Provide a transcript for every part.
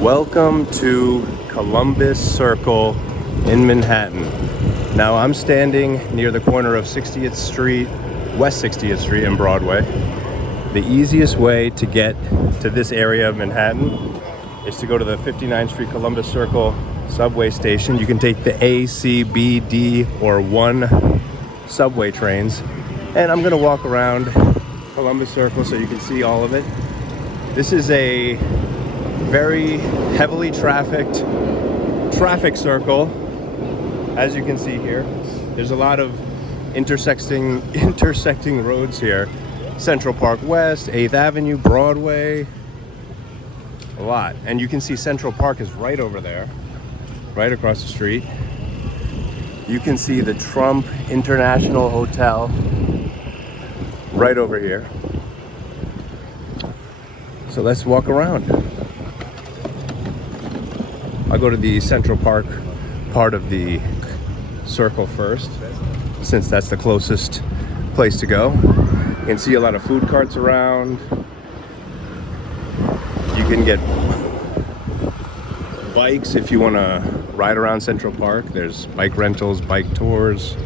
Welcome to Columbus Circle in Manhattan. Now I'm standing near the corner of 60th Street, West 60th Street and Broadway. The easiest way to get to this area of Manhattan is to go to the 59th Street Columbus Circle subway station. You can take the A, C, B, D, or 1 subway trains. And I'm gonna walk around Columbus Circle so you can see all of it. This is a very heavily trafficked traffic circle. As you can see here, there's a lot of intersecting roads here. Central Park West, 8th Avenue, Broadway, a lot. And you can see Central Park is right over there, right across the street. You can see the Trump International Hotel right over here. So let's walk around. I'll go to the Central Park part of the circle first, since that's the closest place to go. You can see a lot of food carts around. You can get bikes if you want to ride around Central Park. There's bike rentals, bike tours.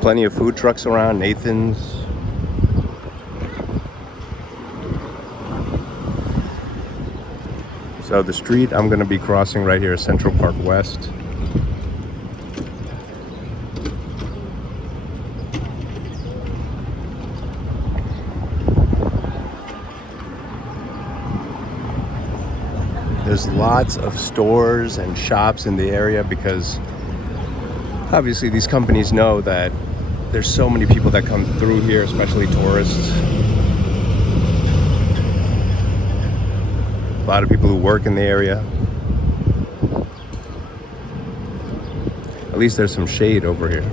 Plenty of food trucks around, Nathan's. So the street I'm going to be crossing right here is Central Park West. There's lots of stores and shops in the area because obviously these companies know that there's so many people that come through here, especially tourists. A lot of people who work in the area. At least there's some shade over here.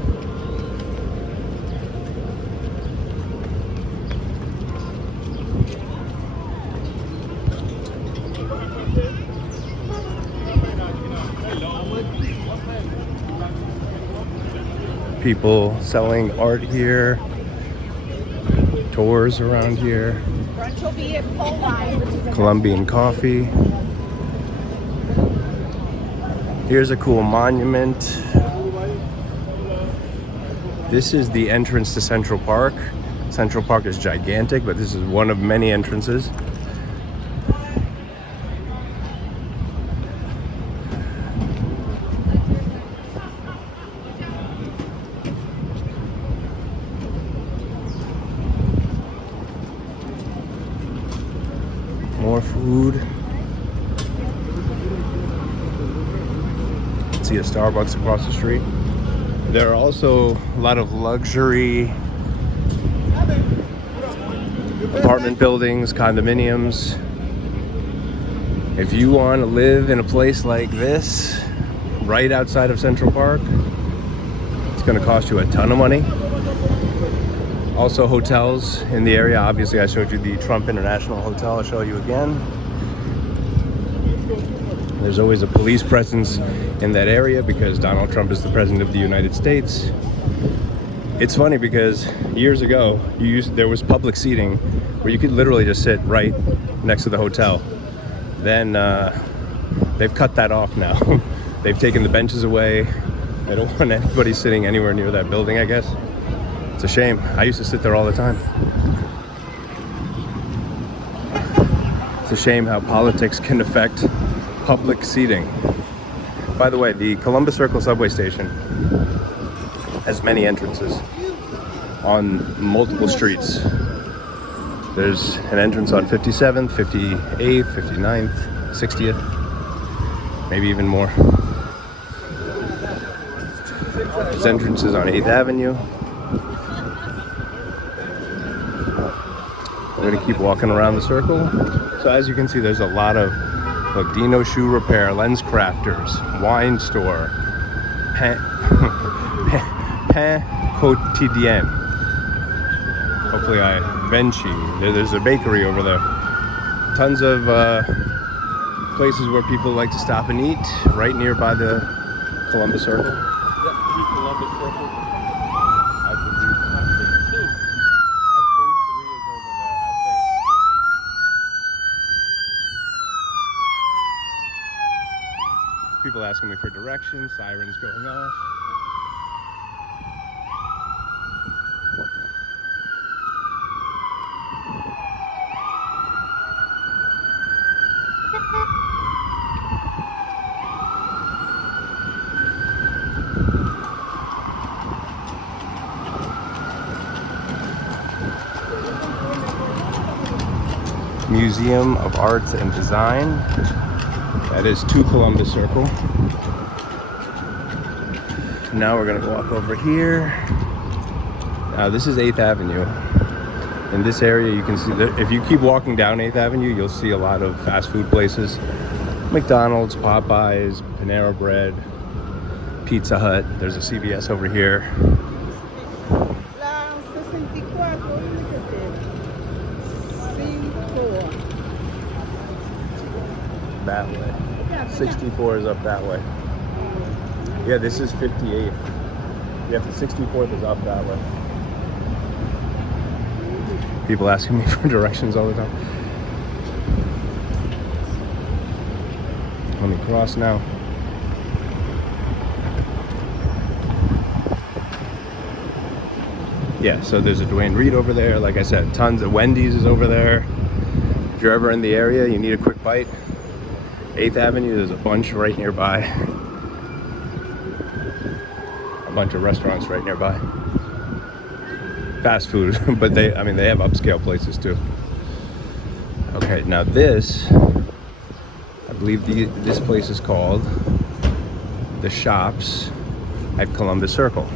People selling art here, tours around here. Colombian coffee. Here's a cool monument. This is the entrance to Central Park. Central Park is gigantic, but this is one of many entrances. More food. See a Starbucks across the street. There are also a lot of luxury apartment buildings, condominiums. If you want to live in a place like this, right outside of Central Park, it's going to cost you a ton of money. Also hotels in the area. Obviously I showed you the Trump International Hotel. I'll show you again. There's always a police presence in that area because Donald Trump is the president of the United States. It's funny because years ago there was public seating where you could literally just sit right next to the hotel. Then they've cut that off now. They've taken the benches away. They don't want anybody sitting anywhere near that building, I guess. It's a shame. I used to sit there all the time. It's a shame how politics can affect public seating. By the way, the Columbus Circle subway station has many entrances on multiple streets. There's an entrance on 57th, 58th, 59th, 60th, maybe even more. There's entrances on 8th Avenue. We're gonna keep walking around the circle. So as you can see, there's a lot of Dino Shoe Repair, Lens Crafters, Wine Store, Pain Quotidien. Hopefully Venchi. There's a bakery over there. Tons of places where people like to stop and eat right nearby the Columbus Circle. Yeah, Columbus Circle. I believe. I think 3 is over there, I think. People asking me for directions, sirens going off. Museum of Arts and Design. That is 2 Columbus Circle. Now we're gonna walk over here. Now this is 8th Avenue. In this area you can see that if you keep walking down 8th Avenue, you'll see a lot of fast food places. McDonald's, Popeyes, Panera Bread, Pizza Hut. There's a CVS over here. That way. 64 is up that way. Yeah, this is 58. Yeah, the 64th is up that way. People asking me for directions all the time. Let me cross now. Yeah, so there's a Dwayne Reed over there. Like I said, tons of Wendy's is over there. If you're ever in the area, you need a quick bite. 8th Avenue, there's a bunch right nearby. A bunch of restaurants right nearby. Fast food, but they have upscale places too. Okay, now this, I believe this place is called The Shops at Columbus Circle.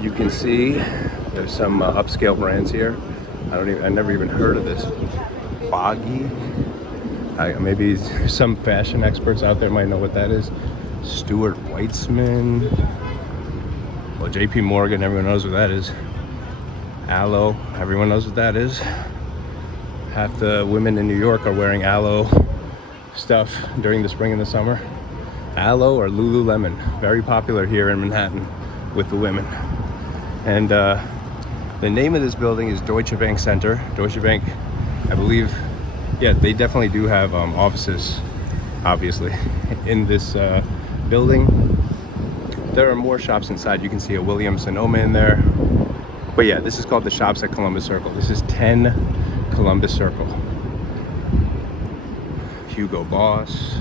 You can see there's some upscale brands here. I never even heard of this. Boggy. Maybe some fashion experts out there might know what that is. Stuart Weitzman. Well, JP Morgan, everyone knows what that is. Aloe, everyone knows what that is. Half the women in New York are wearing Aloe stuff during the spring and the summer. Aloe or Lululemon, very popular here in Manhattan with the women. And the name of this building is Deutsche Bank Center. Deutsche Bank, I believe, yeah, they definitely do have offices, obviously, in this building. There are more shops inside. You can see a Williams-Sonoma in there. But yeah, this is called The Shops at Columbus Circle. This is 10 Columbus Circle. Hugo Boss.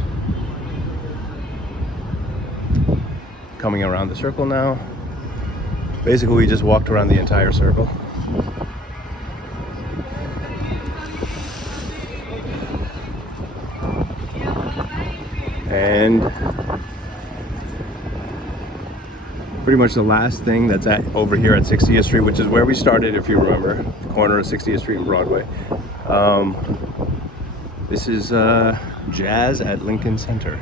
Coming around the circle now. Basically, we just walked around the entire circle. And pretty much the last thing that's over here at 60th Street, which is where we started, if you remember, the corner of 60th Street and Broadway. This is Jazz at Lincoln Center.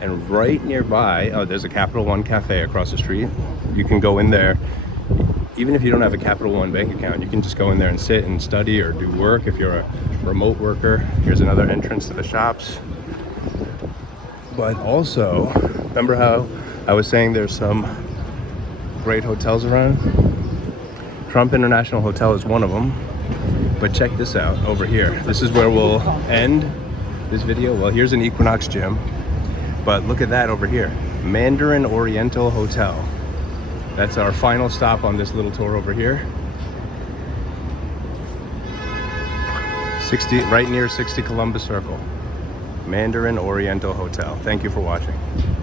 And right nearby, there's a Capital One Cafe across the street. You can go in there, even if you don't have a Capital One bank account, you can just go in there and sit and study or do work if you're a remote worker. Here's another entrance to the shops. But also, remember how I was saying there's some great hotels around? Trump International Hotel is one of them. But check this out over here. This is where we'll end this video. Well, here's an Equinox gym. But look at that over here. Mandarin Oriental Hotel. That's our final stop on this little tour over here. 60, right near 60 Columbus Circle. Mandarin Oriental Hotel. Thank you for watching.